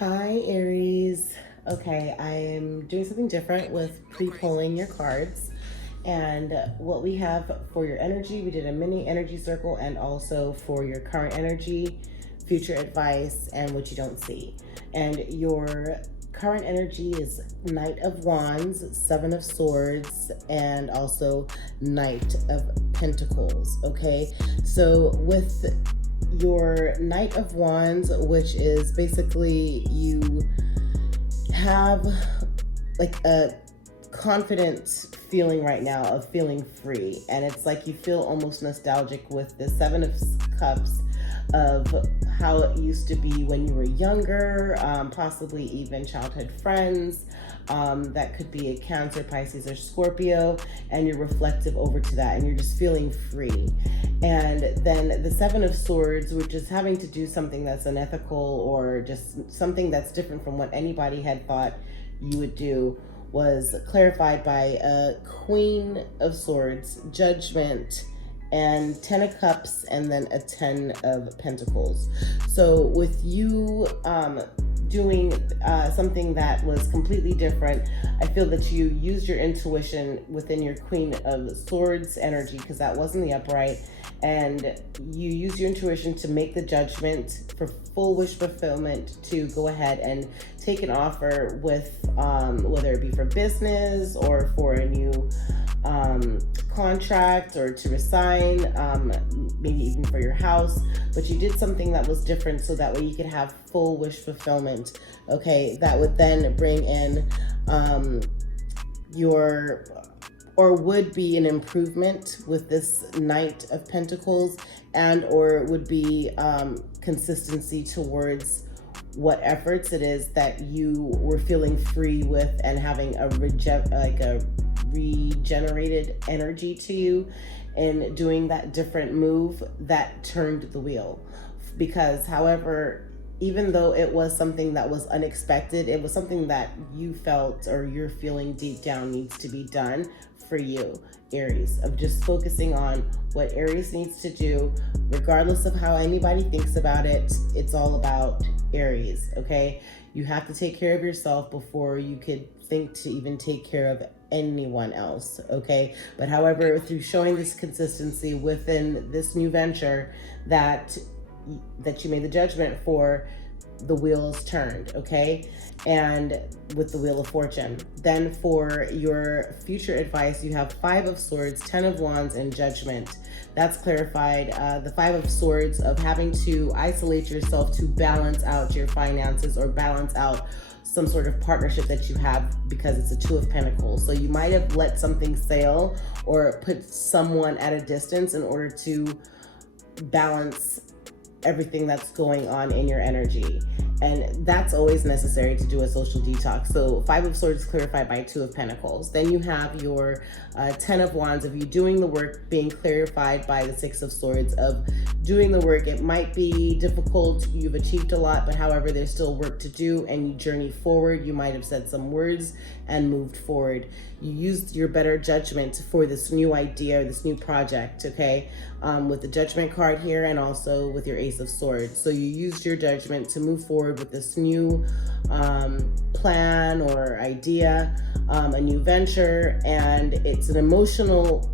Hi, Aries. Okay, I am doing something different with pre-pulling your cards. And what we have for your energy, we did a mini energy circle, and also for your current energy, future advice, and what you don't see. And your current energy is Knight of Wands, Seven of Swords, and also Knight of Pentacles. Okay, so with your Knight of Wands, which is basically you have like a confident feeling right now of feeling free, and it's like you feel almost nostalgic with the Seven of Cups of how it used to be when you were younger, possibly even childhood friends. That could be a Cancer, Pisces, or Scorpio, and you're reflective over to that, and you're just feeling free. And then the Seven of Swords, which is having to do something that's unethical or just something that's different from what anybody had thought you would do, was clarified by a Queen of Swords, Judgment, and Ten of Cups, and then a Ten of Pentacles. So with you doing something that was completely different, I feel that you used your intuition within your Queen of Swords energy, because that wasn't the upright, and you use your intuition to make the judgment for full wish fulfillment to go ahead and take an offer with whether it be for business or for a new contract, or to resign, maybe even for your house. But you did something that was different so that way you could have full wish fulfillment. Okay, that would then bring in your, or would be an improvement with this Knight of Pentacles, and or would be consistency towards what efforts it is that you were feeling free with, and having a regenerated energy to you, and doing that different move that turned the wheel. Because however, even though it was something that was unexpected, it was something that you felt, or you're feeling deep down, needs to be done for you, Aries, of just focusing on what Aries needs to do, regardless of how anybody thinks about it. It's all about Aries, okay? You have to take care of yourself before you could think to even take care of anyone else, okay? But however, through showing this consistency within this new venture that you made the judgment for, the wheels turned, okay? And with the Wheel of Fortune. Then for your future advice, you have Five of Swords, Ten of Wands, and Judgment. That's clarified. The Five of Swords of having to isolate yourself to balance out your finances, or balance out some sort of partnership that you have, because it's a Two of Pentacles. So you might have let something sail, or put someone at a distance in order to balance everything that's going on in your energy. And that's always necessary to do a social detox. So Five of Swords is clarified by Two of Pentacles. Then you have your Ten of Wands of you doing the work, being clarified by the Six of Swords of doing the work. It might be difficult, you've achieved a lot, but however, there's still work to do, and you journey forward. You might have said some words and moved forward. You used your better judgment for this new idea, this new project, okay? With the Judgment card here, and also with your Ace of Swords. So you used your judgment to move forward with this new plan or idea, a new venture, and it's an emotional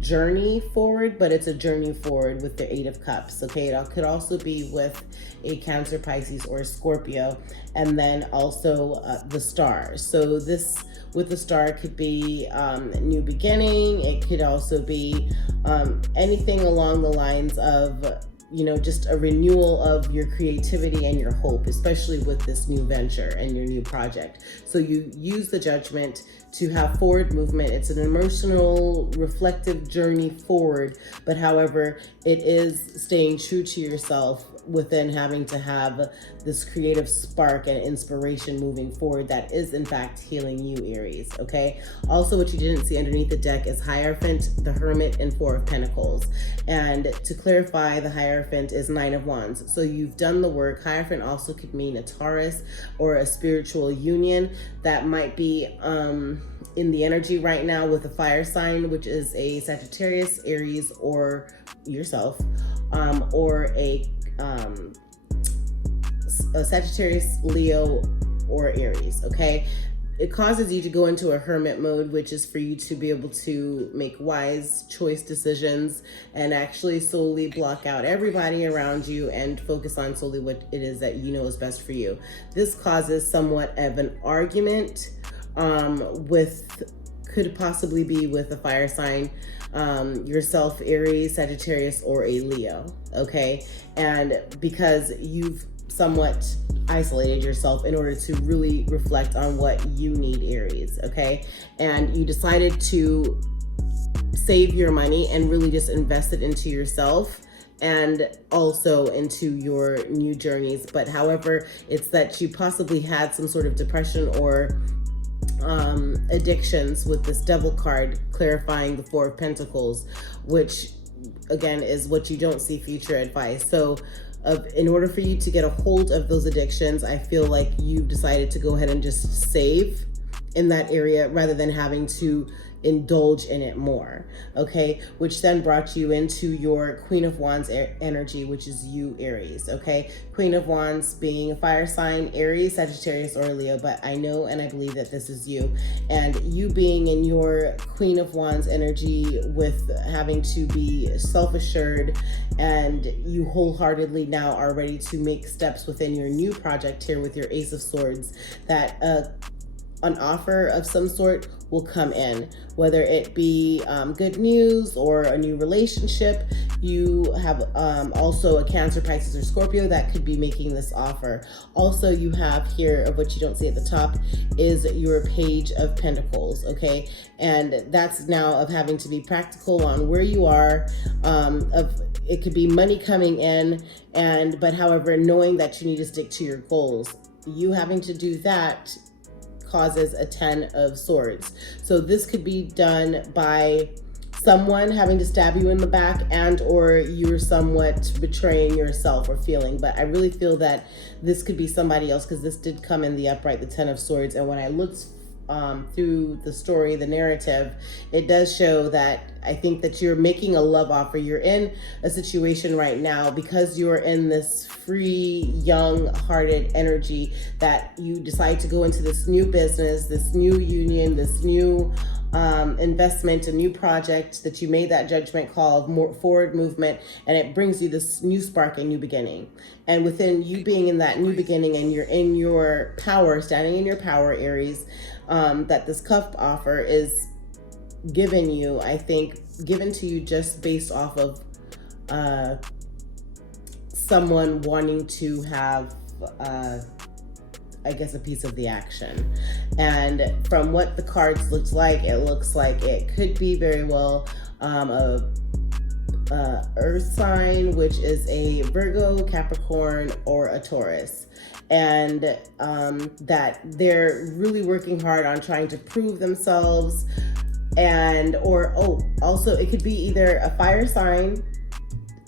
journey forward, but it's a journey forward with the Eight of Cups, okay? It could also be with a Cancer, Pisces, or Scorpio, and then also the Star. So this with the Star could be new beginning. It could also be anything along the lines of, you know, just a renewal of your creativity and your hope, especially with this new venture and your new project. So you use the judgment to have forward movement. It's an emotional, reflective journey forward, but however, it is staying true to yourself within having to have this creative spark and inspiration moving forward that is in fact healing you, Aries, okay? Also, what you didn't see underneath the deck is Hierophant, the Hermit, and Four of Pentacles. And to clarify, the Hierophant is Nine of Wands. So you've done the work. Hierophant also could mean a Taurus or a spiritual union that might be in the energy right now with a fire sign, which is a Sagittarius, Aries, or yourself, or a Sagittarius, Leo, or Aries, okay? It causes you to go into a hermit mode, which is for you to be able to make wise choice decisions and actually solely block out everybody around you and focus on solely what it is that you know is best for you. This causes somewhat of an argument with, could possibly be with a fire sign, yourself, Aries, Sagittarius, or a Leo, okay? And because you've somewhat isolated yourself in order to really reflect on what you need, Aries, okay? And you decided to save your money and really just invest it into yourself and also into your new journeys. But however, it's that you possibly had some sort of depression or addictions with this devil card clarifying the Four of Pentacles, which again is what you don't see future advice. So in order for you to get a hold of those addictions, I feel like you've decided to go ahead and just save in that area rather than having to indulge in it more, okay? Which then brought you into your Queen of Wands energy, which is you, Aries, okay? Queen of Wands being a fire sign, Aries, Sagittarius, or Leo, but I know and I believe that this is you. And you being in your Queen of Wands energy with having to be self-assured, and you wholeheartedly now are ready to make steps within your new project here with your Ace of Swords, that an offer of some sort will come in, whether it be good news or a new relationship. You have also a Cancer, Pisces, or Scorpio that could be making this offer. Also, you have here, of what you don't see at the top, is your Page of Pentacles, okay? And that's now of having to be practical on where you are. It could be money coming in, but however, knowing that you need to stick to your goals. You having to do that causes a 10 of Swords. So this could be done by someone having to stab you in the back, and or you're somewhat betraying yourself or feeling. But I really feel that this could be somebody else, because this did come in the upright, the 10 of Swords. And when I looked through the story, the narrative, it does show that I think that you're making a love offer. You're in a situation right now because you're in this free, young-hearted energy that you decide to go into this new business, this new union, this new investment, a new project, that you made that judgment call of more forward movement, and it brings you this new spark, a new beginning. And within you being in that new beginning, and you're in your power, standing in your power, Aries, that this cup offer is given you, I think, given to you just based off of someone wanting to have I guess a piece of the action. And from what the cards looked like, it looks like it could be very well a earth sign, which is a Virgo, Capricorn, or a Taurus. And that they're really working hard on trying to prove themselves, and also it could be either a fire sign,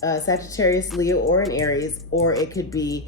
Sagittarius, Leo, or an Aries, or it could be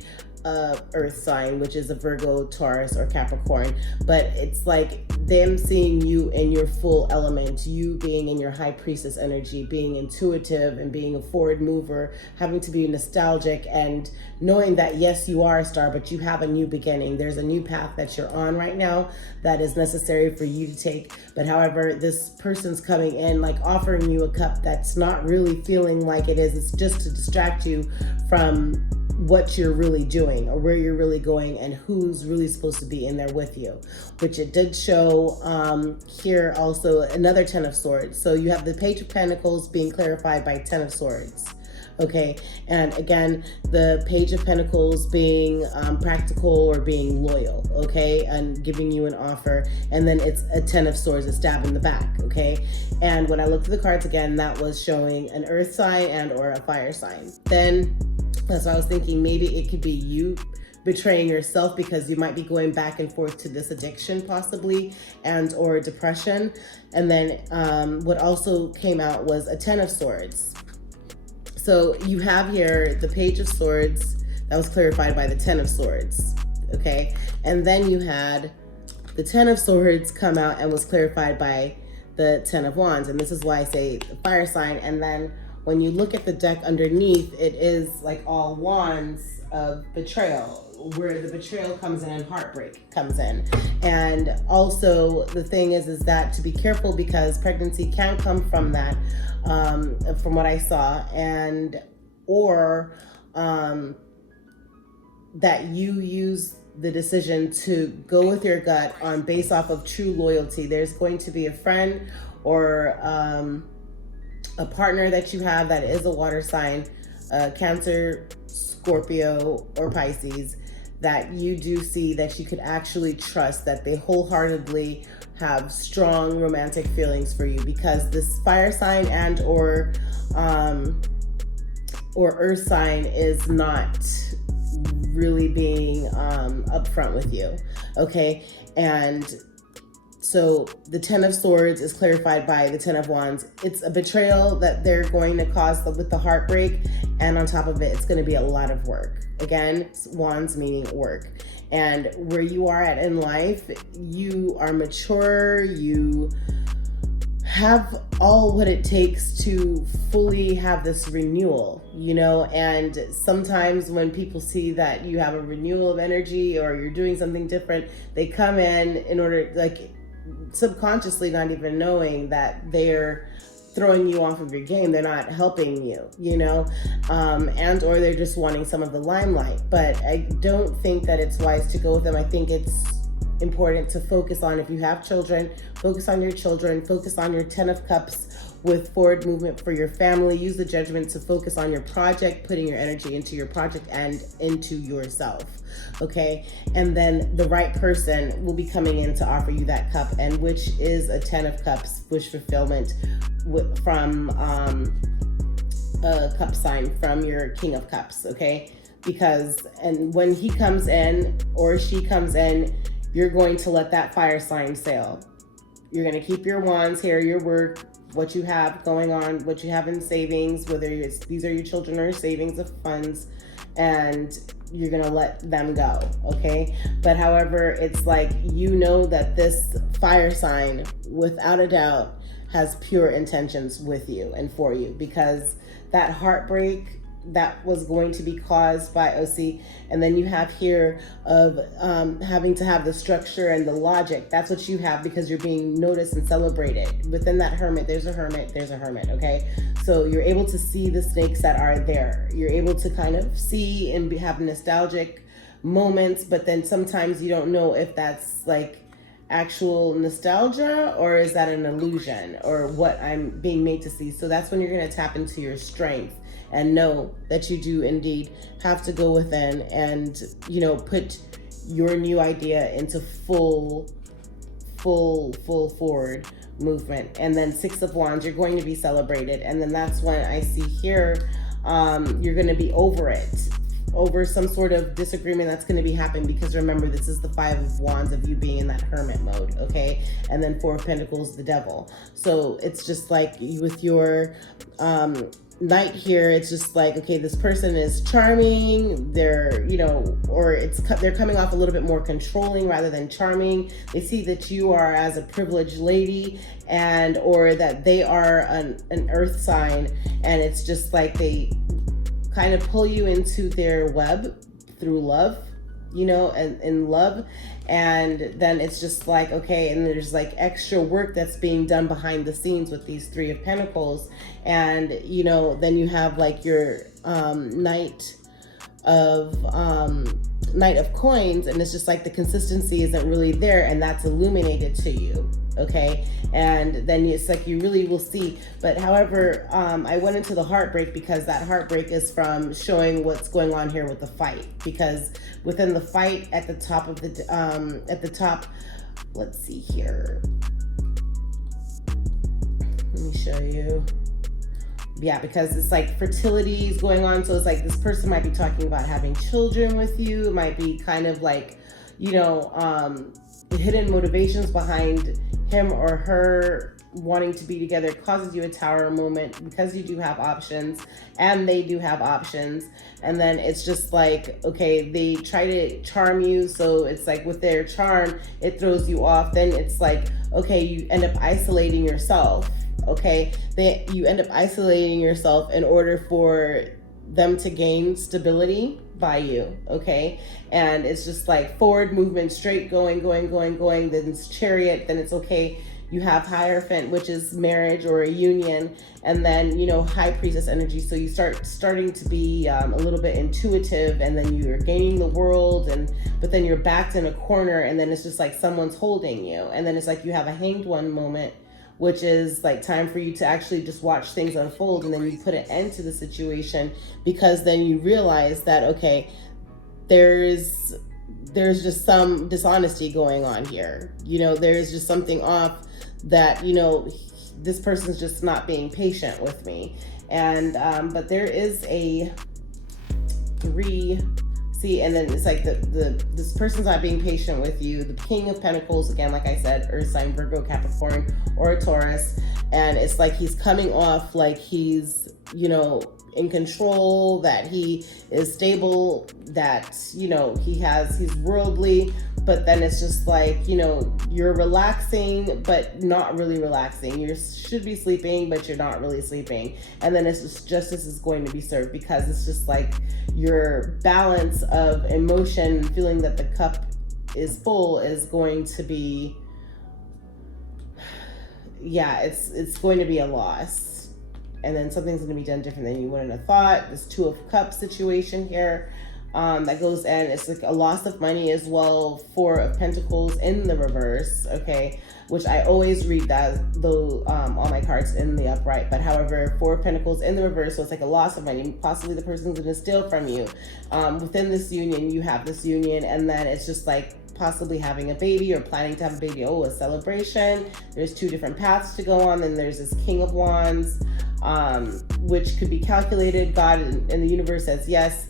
earth sign, which is a Virgo, Taurus, or Capricorn. But it's like them seeing you in your full element, you being in your high priestess energy, being intuitive and being a forward mover, having to be nostalgic, and knowing that yes, you are a star, but you have a new beginning. There's a new path that you're on right now that is necessary for you to take. But however, this person's coming in like offering you a cup that's not really feeling like it is. It's just to distract you from what you're really doing or where you're really going and who's really supposed to be in there with you, which it did show here. Also another 10 of Swords. So you have the Page of Pentacles being clarified by 10 of Swords. Okay, and again, the Page of Pentacles being practical or being loyal, okay, and giving you an offer. And then it's a 10 of Swords, a stab in the back, okay. And when I looked at the cards again, that was showing an earth sign and or a fire sign. Then that's why I was thinking maybe it could be you betraying yourself, because you might be going back and forth to this addiction possibly, and or depression. And then what also came out was a 10 of Swords. So you have here the Page of Swords that was clarified by the 10 of Swords, okay? And then you had the 10 of Swords come out and was clarified by the 10 of Wands. And this is why I say the fire sign. And then when you look at the deck underneath, it is like all wands of betrayal, where the betrayal comes in and heartbreak comes in. And also the thing is that to be careful, because pregnancy can come from that, from what I saw, and or that you use the decision to go with your gut on based off of true loyalty. There's going to be a friend or a partner that you have that is a water sign, Cancer, Scorpio, or Pisces, that you do see that you could actually trust, that they wholeheartedly have strong romantic feelings for you, because this fire sign and or earth sign is not really being upfront with you. Okay. And so the 10 of Swords is clarified by the 10 of Wands. It's a betrayal that they're going to cause with the heartbreak. And on top of it, it's going to be a lot of work. Again, Wands meaning work. And where you are at in life, you are mature. You have all what it takes to fully have this renewal, you know. And sometimes when people see that you have a renewal of energy or you're doing something different, they come in order, like, subconsciously not even knowing that they're throwing you off of your game. They're not helping you, you know, and or they're just wanting some of the limelight. But I don't think that it's wise to go with them. I think it's important to focus on, if you have children, focus on your children, focus on your 10 of Cups with forward movement for your family. Use the Judgment to focus on your project, putting your energy into your project and into yourself. Okay. And then the right person will be coming in to offer you that cup, and which is a 10 of Cups, wish fulfillment from a cup sign from your King of Cups. Okay. Because, and when he comes in or she comes in, you're going to let that fire sign sail. You're going to keep your wands here, your work, what you have going on, what you have in savings, whether these are your children or savings of funds, and you're going to let them go. Okay. But however, it's like, you know that this fire sign, without a doubt, has pure intentions with you and for you, because that heartbreak that was going to be caused by OC. And then you have here of having to have the structure and the logic. That's what you have, because you're being noticed and celebrated. Within that hermit, there's a hermit, okay? So you're able to see the snakes that are there. You're able to kind of see and have nostalgic moments, but then sometimes you don't know if that's like actual nostalgia or is that an illusion or what I'm being made to see. So that's when you're going to tap into your strength and know that you do indeed have to go within and, you know, put your new idea into full forward movement. And then 6 of Wands, you're going to be celebrated. And then that's when I see here, you're going to be over some sort of disagreement that's going to be happening, because remember, this is the 5 of Wands of you being in that hermit mode. Okay. And then 4 of Pentacles, the Devil. So it's just like with your, Knight here, it's just like, okay, this person is charming, they're, you know, or they're coming off a little bit more controlling rather than charming. They see that you are as a privileged lady, and or that they are an earth sign, and it's just like they kind of pull you into their web through love, you know, and in love. And then it's just like, okay, and there's like extra work that's being done behind the scenes with these 3 of Pentacles. And, you know, then you have like your Knight of Coins, and it's just like the consistency isn't really there, and that's illuminated to you. Okay. And then it's like you really will see. But however, I went into the heartbreak because that heartbreak is from showing what's going on here with the fight, because within the fight at the top of the let's see here, let me show you. Yeah, because it's like fertility is going on. So it's like this person might be talking about having children with you. It might be kind of like, you know, hidden motivations behind him or her wanting to be together causes you a tower moment, because you do have options and they do have options. And then it's just like, okay, they try to charm you. So it's like with their charm, it throws you off. Then it's like, okay, you end up isolating yourself. Okay, you end up isolating yourself in order for them to gain stability, by you, okay? And it's just like forward movement, straight going, then it's chariot, then it's okay. You have Hierophant, which is marriage or a union, and then, high priestess energy. So you starting to be a little bit intuitive, and then you're gaining the world, but then you're backed in a corner, and then it's just like someone's holding you, and then it's like you have a hanged one moment, which is like time for you to actually just watch things unfold, and then you put an end to the situation, because then you realize that, okay, there's just some dishonesty going on here. There's just something off, that this person's just not being patient with me. And but there is a 3. See, and then it's like this person's not being patient with you. The King of Pentacles, again, like I said, Earth sign, Virgo, Capricorn, or a Taurus. And it's like he's coming off like he's, in control, that he is stable, that, he's worldly. But then it's just like, you're relaxing, but not really relaxing. You should be sleeping, but you're not really sleeping. And then it's just justice is going to be served, because it's just like your balance of emotion, feeling that the cup is full, is going to be, it's going to be a loss. And then something's going to be done different than you wouldn't have thought. This 2 of Cups situation here. That goes in, it's like a loss of money as well. 4 of Pentacles in the reverse, okay, which I always read that though all my cards in the upright. But however, 4 of Pentacles in the reverse, so it's like a loss of money. Possibly the person's gonna steal from you. Within this union, you have this union, and then it's just like possibly having a baby or planning to have a baby. A celebration. There's 2 different paths to go on. Then there's this King of Wands, which could be calculated. God and the universe says yes,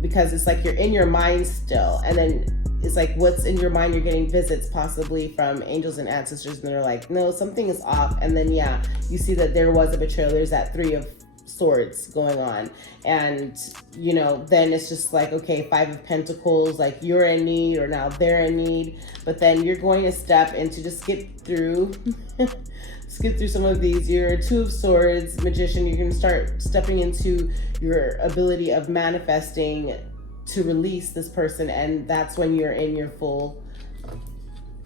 because it's like you're in your mind still, and then it's like what's in your mind, you're getting visits possibly from angels and ancestors, and they're like, no, something is off. And then you see that there was a betrayal. There's that 3 of Swords going on, and then it's just like, okay, 5 of Pentacles, like you're in need, or now they're in need, but then you're going to step into, just skip through some of these. You're 2 of Swords, Magician. You're going to start stepping into your ability of manifesting to release this person, and that's when you're in your full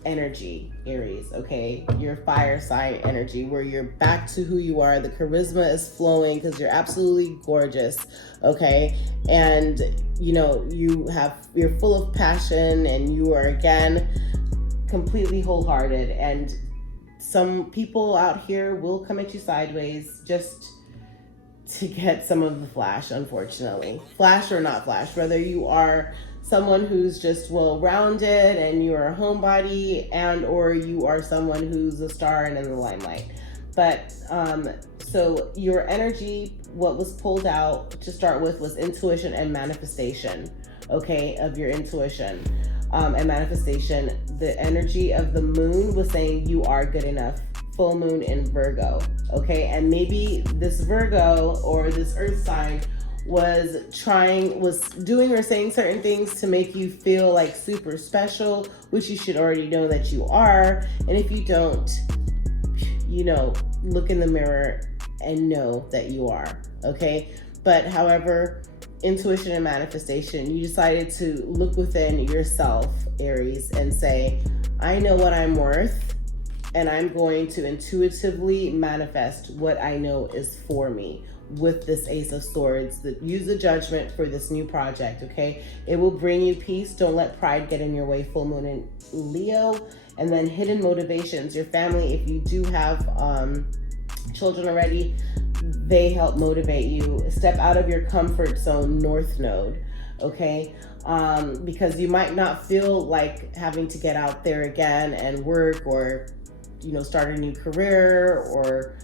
energy, Aries, okay? Your fire sign energy, where you're back to who you are. The charisma is flowing because you're absolutely gorgeous, okay? And you're full of passion, and you are again completely wholehearted. And some people out here will come at you sideways just to get some of the flash, unfortunately. Flash or not flash, whether you are someone who's just well-rounded and you are a homebody, and or you are someone who's a star and in the limelight. But so your energy, what was pulled out to start with was intuition and manifestation, okay, of your intuition and manifestation. The energy of the moon was saying you are good enough. Full moon in Virgo, okay? And maybe this Virgo or this earth sign was doing or saying certain things to make you feel like super special, which you should already know that you are. And if you don't, look in the mirror and know that you are, okay? But however, intuition and manifestation, you decided to look within yourself, Aries, and say, I know what I'm worth, and I'm going to intuitively manifest what I know is for me with this Ace of Swords. Use the judgment for this new project, okay? It will bring you peace. Don't let pride get in your way. Full moon in Leo. And then hidden motivations. Your family, if you do have children already, they help motivate you. Step out of your comfort zone, North Node, okay? Because you might not feel like having to get out there again and work, or start a new career, or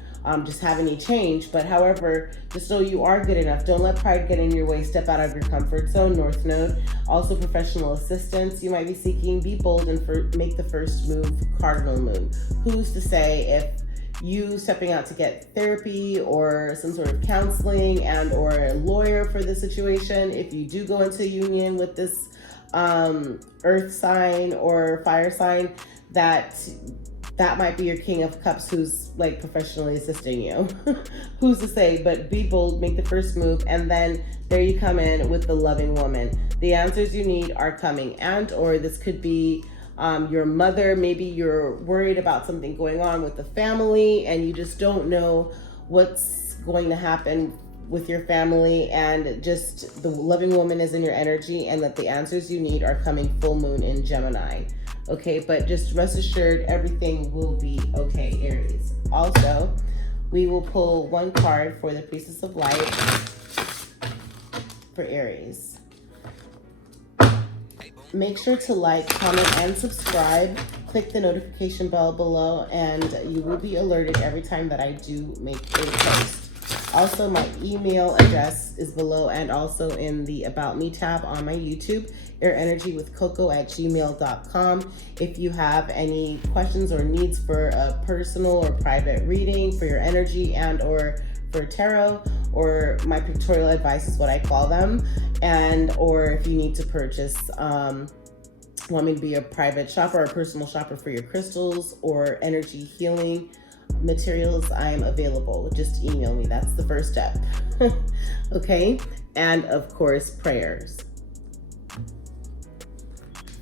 just have any change. But however, just so you are good enough, don't let pride get in your way. Step out of your comfort zone, North Node. Also professional assistance you might be seeking. Be bold and make the first move, Cardinal Moon. Who's to say if you stepping out to get therapy or some sort of counseling and or a lawyer for the situation, if you do go into union with this earth sign or fire sign, that That might be your King of Cups who's like professionally assisting you. Who's to say? But be bold, make the first move, and then there you come in with the loving woman. The answers you need are coming. And or this could be your mother. Maybe you're worried about something going on with the family and you just don't know what's going to happen with your family, and just the loving woman is in your energy, and that the answers you need are coming full moon in Gemini. Okay, but just rest assured everything will be okay, Aries. Also, we will pull one card for the Priestess of Light for Aries. Make sure to like, comment, and subscribe. Click the notification bell below, and you will be alerted every time that I do make a post. Also, my email address is below and also in the About Me tab on my YouTube, airenergywithcoco@gmail.com. If you have any questions or needs for a personal or private reading for your energy and or for tarot, or my pictorial advice is what I call them, and or if you need to purchase, want me to be a private shopper or a personal shopper for your crystals or energy healing materials, I am available. Just email me. That's the first step. Okay, and of course prayers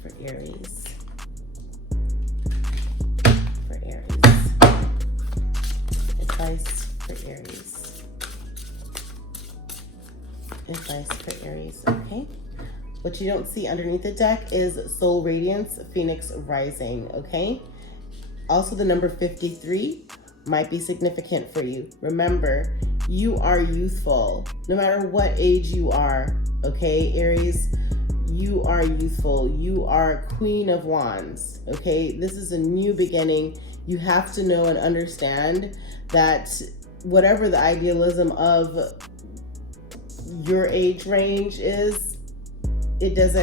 for Aries. For Aries. Advice for Aries. Advice for Aries. Okay. What you don't see underneath the deck is Soul Radiance, Phoenix Rising. Okay. Also, the number 53 might be significant for you. Remember, you are youthful, no matter what age you are, okay, Aries? You are youthful. You are Queen of Wands, okay? This is a new beginning. You have to know and understand that whatever the idealism of your age range is, it does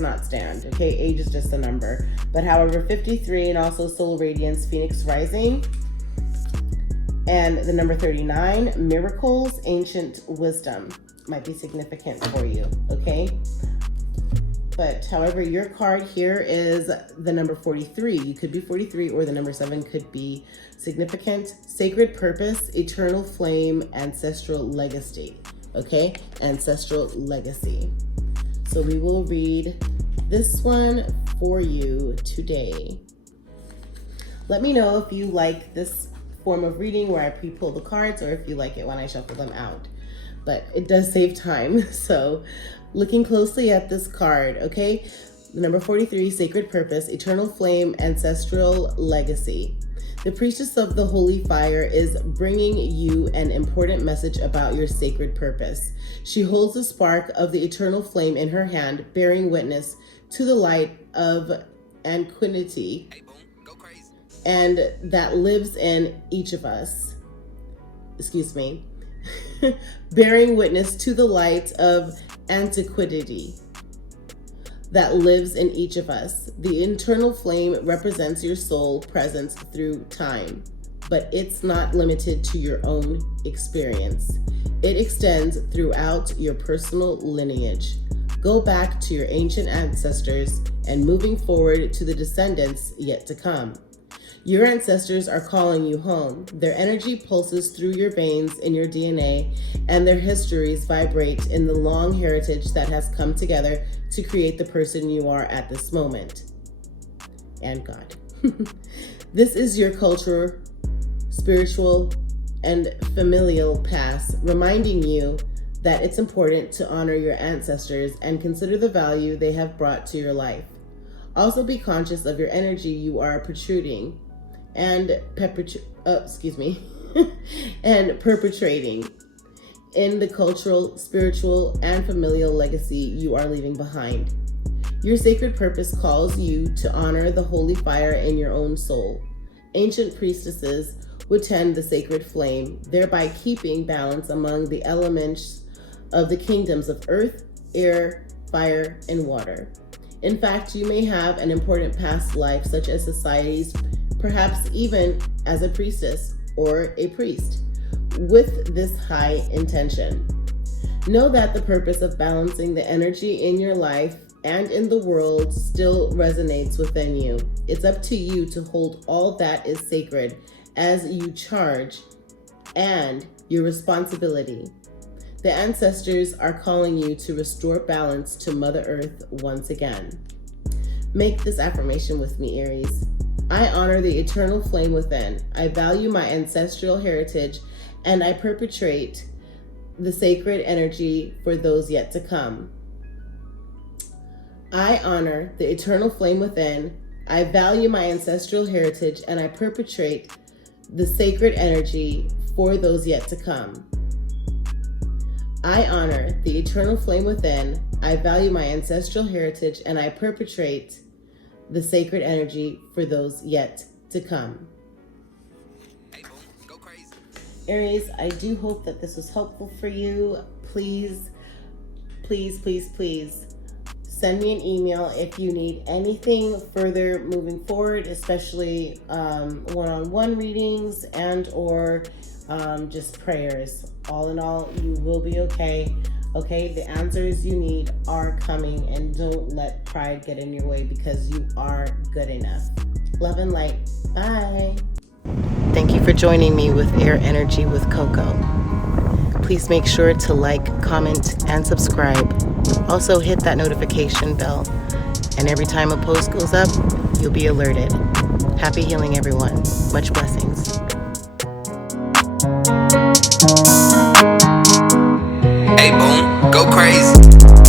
not stand, okay? Age is just a number. But however, 53 and also Soul Radiance, Phoenix Rising, and the number 39, Miracles, Ancient Wisdom, might be significant for you, okay? But however, your card here is the number 43. You could be 43, or the number 7 could be significant. Sacred Purpose, Eternal Flame, Ancestral Legacy, okay? Ancestral Legacy. So we will read this one for you today. Let me know if you like this form of reading where I pre-pull the cards, or if you like it when I shuffle them out. But it does save time. So looking closely at this card, okay? The number 43, Sacred Purpose, Eternal Flame, Ancestral Legacy. The Priestess of the Holy Fire is bringing you an important message about your sacred purpose. She holds the spark of the eternal flame in her hand, bearing witness to the light of antiquity and that lives in each of us. Excuse me. Bearing witness to the light of antiquity that lives in each of us. The internal flame represents your soul presence through time, but it's not limited to your own experience. It extends throughout your personal lineage. Go back to your ancient ancestors and moving forward to the descendants yet to come. Your ancestors are calling you home. Their energy pulses through your veins in your DNA, and their histories vibrate in the long heritage that has come together to create the person you are at this moment. And God. This is your cultural, spiritual, and familial past, reminding you that it's important to honor your ancestors and consider the value they have brought to your life. Also be conscious of your energy you are protruding and and perpetrating in the cultural, spiritual, and familial legacy you are leaving behind. Your sacred purpose calls you to honor the holy fire in your own soul. Ancient priestesses would tend the sacred flame, thereby keeping balance among the elements of the kingdoms of earth, air, fire, and water. In fact, you may have an important past life, such as society's, perhaps even as a priestess or a priest, with this high intention. Know that the purpose of balancing the energy in your life and in the world still resonates within you. It's up to you to hold all that is sacred as you charge and your responsibility. The ancestors are calling you to restore balance to Mother Earth once again. Make this affirmation with me, Aries. I honor the eternal flame within. I value my ancestral heritage, and I perpetuate the sacred energy for those yet to come. I honor the eternal flame within. I value my ancestral heritage, and I perpetuate the sacred energy for those yet to come. I honor the eternal flame within. I value my ancestral heritage, and I perpetuate the sacred energy for those yet to come. Hey, boom, go crazy. Aries, I do hope that this was helpful for you. Please, please, please, please send me an email if you need anything further moving forward, especially one-on-one readings and or just prayers. All in all, you will be okay. Okay, the answers you need are coming, and don't let pride get in your way because you are good enough. Love and light. Bye. Thank you for joining me with Air Energy with Coco. Please make sure to like, comment, and subscribe. Also hit that notification bell, and every time a post goes up, you'll be alerted. Happy healing, everyone. Much blessings. Hey, boom, go crazy.